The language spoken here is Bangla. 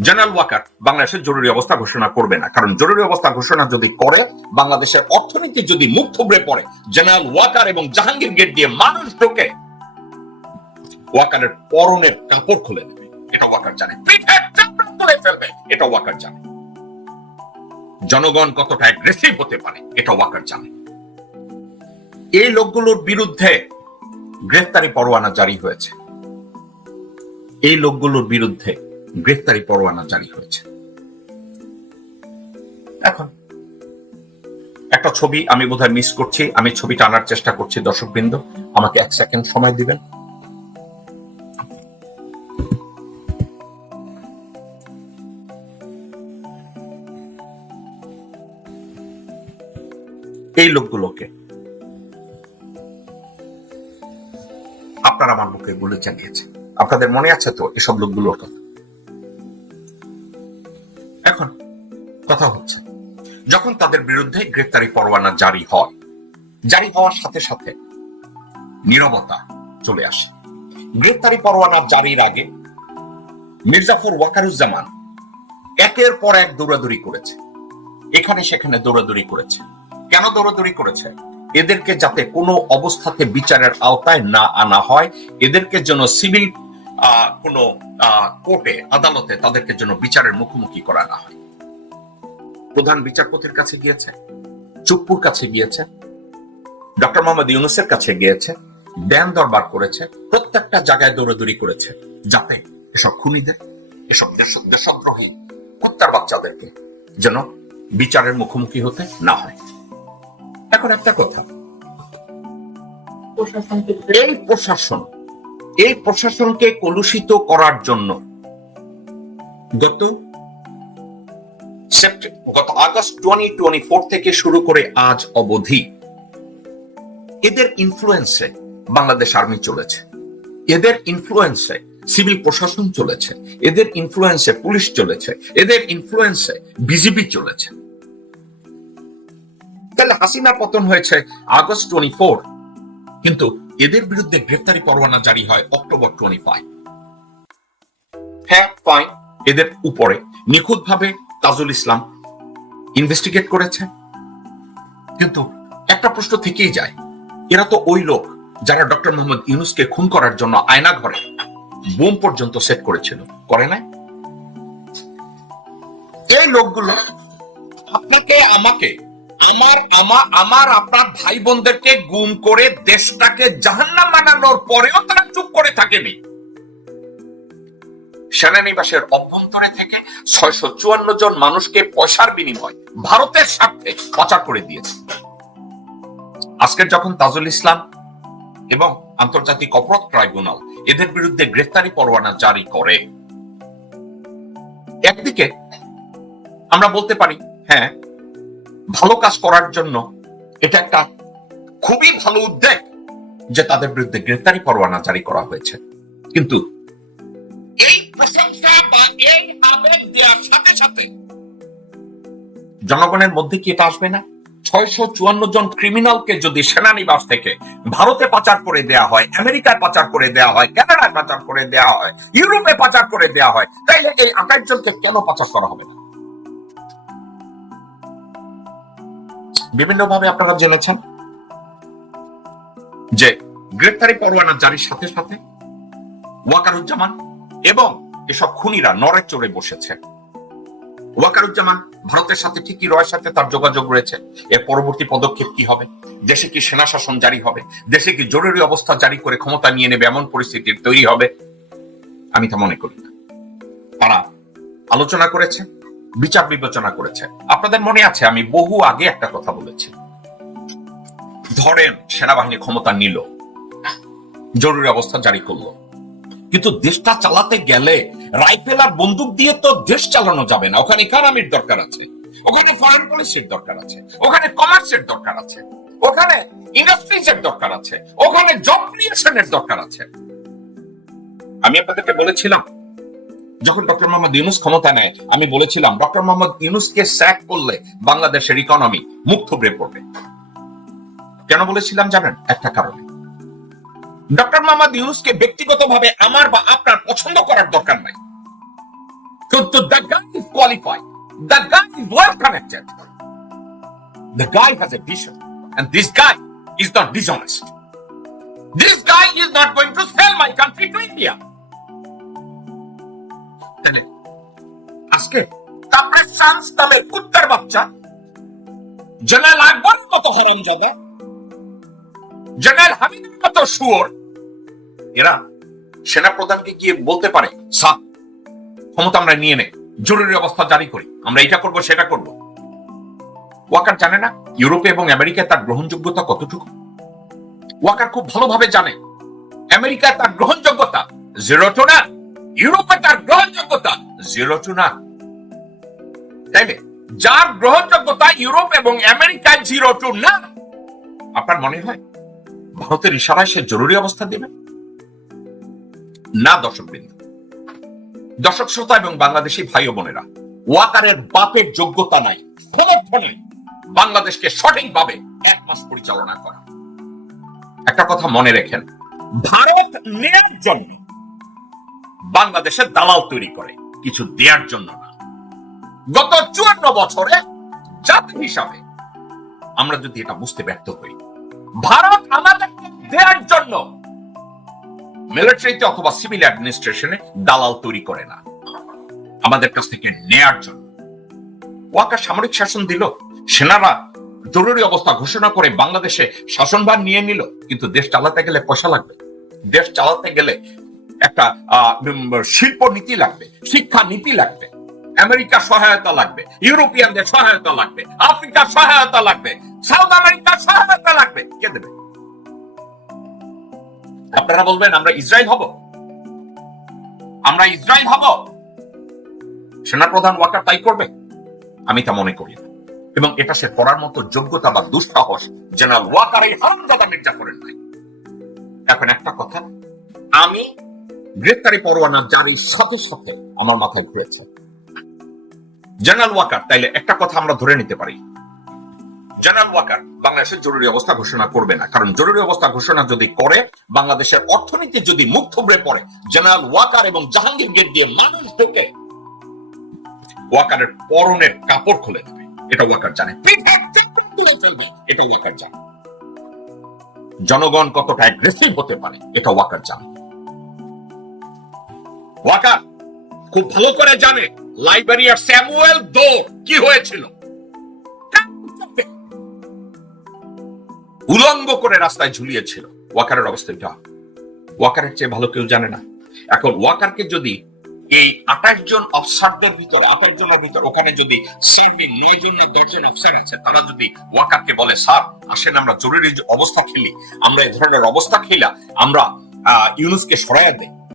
জেনারেল ওয়াকার বাংলাদেশের জরুরি অবস্থা ঘোষণা করবে না। কারণ জরুরি অবস্থা ঘোষণা যদি করে, বাংলাদেশের অর্থনীতি যদি মুখ থুবড়ে পড়ে জেনারেল ওয়াকার এবং জাহাঙ্গীর গেট দিয়ে মানুষ ঢোকে ওয়াকারের পরনের কাপড় খুলে দেবে। এটা ওয়াকার জানে। এটা ওয়াকার জানে। জনগণ কতটা অ্যাগ্রেসিভ হতে পারে, এটা ওয়াকার জানে। এই লোকগুলোর বিরুদ্ধে গ্রেফতারি পরোয়ানা জারি হয়েছে। এই লোকগুলোর বিরুদ্ধে গ্রেফতারি পরোয়ানা জারি হয়েছে। এখন একটা ছবি আমি বোধহয় মিস করছি। আমি ছবিটা আনার চেষ্টা করছি, দর্শকবৃন্দ। আমাকে এক সেকেন্ড সময় দিবেন। এই লোকগুলোকে আপনারা আমার মুখে গুলি চালিয়েছে আপনাদের মনে আছে তো এসব লোকগুলোর কথা? এখন কথা হচ্ছে, যখন তাদের বিরুদ্ধে গ্রেফতারি পরোয়ানা জারি হয়, জারি হওয়ার সাথে সাথে নীরবতা চলে আসে। গ্রেফতারি পরোয়ানা জারির আগে মির্জাফর ওয়াকারুজ্জামান একের পর এক দৌড়াদৌড়ি করেছে। এখানে সেখানে দৌড়াদৌড়ি করেছে। কেন দৌড়াদৌড়ি করেছে? এদেরকে যাতে কোনো অবস্থাতে বিচারের আওতায় না আনা হয়, এদেরকে যেন সিভিল কোন কোর্টে আদালতে তাদেরকে যেন বিচারের মুখোমুখি করা না হয়। প্রধান বিচারপতির কাছে গিয়েছে চুপ্পুর কাছে গিয়েছে ডক্টর মোহাম্মদ ইউনুসের কাছে গিয়েছে দেন দরবার করেছে প্রত্যেকটা জায়গায় দৌড়াদৌড়ি করেছে যাতে এসব খুনিদের এসব দেশ- দেশদ্রোহী কুত্তার বাচ্চাদেরকে যেন বিচারের মুখোমুখি হতে না হয়। এখন একটা কথা। এই প্রশাসন এই প্রশাসনকে কলুষিত করার জন্য। গত? গত আগস্ট টোয়েন্টি টোয়েন্টি ফোর থেকে শুরু করে আজ অবধি এদের ইনফ্লুয়েন্সে বাংলাদেশ আর্মি চলেছে। এদের ইনফ্লুয়েন্সে সিভিল প্রশাসন চলেছে। এদের ইনফ্লুয়েন্সে পুলিশ চলেছে। এদের ইনফ্লুয়েন্সে বিজিবি চলেছে। তাহলে হাসিনা পতন হয়েছে আগস্ট টোয়েন্টি ফোর কিন্তু এদের বিরুদ্ধে গ্রেফতারি পরোয়ানা জারি হয় অক্টোবর টোয়েন্টি ফাইভ হ্যাঁ ফাইন এদের উপরে নিখুঁতভাবে তাজুল ইসলাম ইনভেস্টিগেট করেছে। কিন্তু একটা প্রশ্ন থেকেই যায় এরা তো ওই লোক যারা ডক্টর মোহাম্মদ ইউনুসকে খুন করার জন্য আয়না ঘরে বোম পর্যন্ত সেট করেছিল। করে নাই? এই লোকগুলো আপনাকে আমাকে আমার আমার আমার আপনার ভাই বোনদেরকে গুম করে দেশটাকে জাহান্নাম বানানোর পরেও তারা চুপ করে থাকেনি। সেনানিবাসের অভ্যন্তরে থেকে ছয়শো চুয়ান্ন জন মানুষকে পয়সার বিনিময় ভারতের স্বার্থে পাচার করে দিয়েছে। আজকের যখন তাজুল ইসলাম এবং আন্তর্জাতিক অপরাধ ট্রাইব্যুনাল এদের বিরুদ্ধে গ্রেফতারি পরোয়ানা জারি করে, একদিকে আমরা বলতে পারি হ্যাঁ ভালো কাজ করার জন্য এটা একটা খুবই ভালো উদ্যোগ যে তাদের বিরুদ্ধে গ্রেফতারি পরোয়ানা জারি করা হয়েছে। কিন্তু এই প্রশংসা বা এই আবেগ দেওয়ার সাথে সাথে জনগণের মধ্যে কি এটা আসবে না? ছয়শো চুয়ান্ন জন ক্রিমিনালকে যদি সেনানিবাস থেকে ভারতে পাচার করে দেয়া হয়, আমেরিকায় পাচার করে দেয়া হয়, কানাডায় পাচার করে দেয়া হয়, ইউরোপে পাচার করে দেয়া হয়, তাইলে এই জনকে কেন পাচার করা হবে না? বিভিন্নভাবে আপনারা জেনেছেন যে গ্রেফতারি পরোয়ানা জারির সাথে সাথে ওয়াকারুজ্জামান এবং এসব খুনিরা নড়ে চড়ে বসেছে। ওয়াকারুজ্জামান ভারতের সাথে ঠিকই রয়ের সাথে তার যোগাযোগ রয়েছে। এর পরবর্তী পদক্ষেপ কি হবে? দেশে কি সেনা শাসন জারি হবে? দেশে কি জরুরি অবস্থা জারি করে ক্ষমতা নিয়ে নেবে? এমন পরিস্থিতির তৈরি হবে? আমি তা মনে করি না। তারা আলোচনা করেছে। বিচার বিবেচনা করেছে। আপনাদের মনে আছে, আমি বহু আগে একটা কথা বলেছি। ধরেন, সেনাবাহিনী ক্ষমতা নিল। জরুরি অবস্থা জারি করল। কিন্তু দেশটা চালাতে গেলে রাইফেল আর বন্দুক দিয়ে তো দেশ চালানো যাবে না। ওখানে ইকোনমির দরকার আছে, ওখানে ফরেন পলিসির দরকার আছে, ওখানে কমার্সের দরকার আছে, ওখানে ইন্ডাস্ট্রিজ এর দরকার আছে, ওখানে জব ক্রিয়েশনের দরকার আছে। আমি আপনাদেরকে বলেছিলাম যখন ডক্টর মোহাম্মদ ইউনুস ক্ষমতা নেয়, আমি বলেছিলাম, ডক্টর মোহাম্মদ ইউনুসকে স্যাক করলে বাংলাদেশের ইকোনমি মুখ থুবড়ে পড়বে কেন বলেছিলাম জানেন একটা কারণে ডক্টর মোহাম্মদ ইউনুসকে ব্যক্তিগতভাবে আমার বা আপনার পছন্দ করার দরকার নাই so the guy is qualified. The guy is well connected. The guy has a vision. And this guy is not dishonest. This guy is not going to sell my country to India. আজকে তারপরে ফ্রান্স নামের কুত্তার বাচ্চা। জেনারেল আকবর মতো হরমজাদা? জেনারেল হামিদের মতো শুয়োর? এরা সেনা প্রধানকে গিয়ে বলতে পারে সাত ক্ষমতা আমরা নিয়ে নেই, জরুরি অবস্থা জারি করি, আমরা এটা করব, সেটা করব। ওয়াকার জানে না, ইউরোপে এবং আমেরিকায় তার গ্রহণযোগ্যতা কতটুকু? ওয়াকার খুব ভালোভাবে জানে, আমেরিকায় তার গ্রহণযোগ্যতা জিরো টু না ইউরোপে তার গ্রহণযোগ্যতা জিরো টু না যার গ্রহণযোগ্যতা ইউরোপ এবং আমেরিকায় জিরো টু না আপনার মনে হয় ভারতের ইশারায় সে জরুরি অবস্থা দেবে? না, দর্শক দর্শক শ্রোতা এবং বাংলাদেশি ভাই বোনেরা, ওয়াকারের বাপের যোগ্যতা নাই বাংলাদেশকে সঠিকভাবে এক মাস পরিচালনা করা। একটা কথা মনে রেখেন, ভারত নেয়ার জন্য বাংলাদেশের দালাল তৈরি করে, কিছু দেওয়ার জন্য গত চুয়ান্ন বছরে জাতি হিসাবে আমরা যদি এটা বুঝতে ব্যর্থ হই, ভারত আমাদেরকে দেওয়ার জন্য মিলিটারিতে অথবা সিভিল অ্যাডমিনিস্ট্রেশনে দালাল তৈরি করে না। আমাদের কাছ থেকে নেয়ার জন্য। ওয়াকা সামরিক শাসন দিল, সেনারা জরুরি অবস্থা ঘোষণা করে বাংলাদেশে শাসনভার নিয়ে নিল, কিন্তু দেশ চালাতে গেলে পয়সা লাগবে। দেশ চালাতে গেলে একটা শিল্প নীতি লাগবে শিক্ষা নীতি লাগবে। আমেরিকা সহায়তা লাগবে, ইউরোপিয়ানদের সহায়তা লাগবে, আফ্রিকার সহায়তা লাগবে, সাউথ আমেরিকার সহায়তা লাগবে। কে দেবে? আপনারা বলবেন, আমরা ইসরায়েল হব? আমরা ইসরায়েল হব? সেনাপ্রধান ওয়াকার তাই করবে। আমি তা মনে করি না। এবং এটা সে করার মতো যোগ্যতা বা দুঃসাহস জেনারেল ওয়াকার এই হারামজাদা মির্জাফরের নাই। এখন একটা কথা, আমি গ্রেপ্তারি পরোয়ানা জারির সাথে সাথে আমার মাথায় ঘুরেছে। জেনারেল ওয়াকার তাইলে একটা কথা আমরা ধরে নিতে পারি। জেনারেল ওয়াকার বাংলাদেশের জরুরি অবস্থা ঘোষণা করবে না। কারণ জরুরি অবস্থা ঘোষণা যদি করে, বাংলাদেশের অর্থনীতি যদি মুখ থুবড়ে পড়ে জেনারেল ওয়াকার এবং জাহাঙ্গীর গেট দিয়ে মানুষ ঢোকে ওয়াকারের পরনের কাপড় খুলে দেবে। এটা ওয়াকার জানে। এটা ওয়াকার জানে। জনগণ কতটা অ্যাগ্রেসিভ হতে পারে, এটা ওয়াকার জানে। ওয়াকার খুব ভালো করে জানে। লাইব্রেরিয়ার স্যামুয়েল দো কি হয়েছিল? উলঙ্গ করে রাস্তায় ঝুলিয়েছিল। ওয়াকারের অবস্থা এটা। ওয়াকারের চেয়ে ভালো কেউ জানে না। এখন ওয়াকারকে যদি এই আঠাশ জন অফিসারদের ভিতরে, আঠাশ জনের ভিতরে ওখানে যদি সার্ভিং নয় জন না দশজন অফিসার আছে, তারা যদি ওয়াকারকে বলে, স্যার, আসেন, আমরা জরুরি অবস্থা খেলি, আমরা এই ধরনের অবস্থা খেলা, আমরা ইউনুসকে সরাইয়া দেই।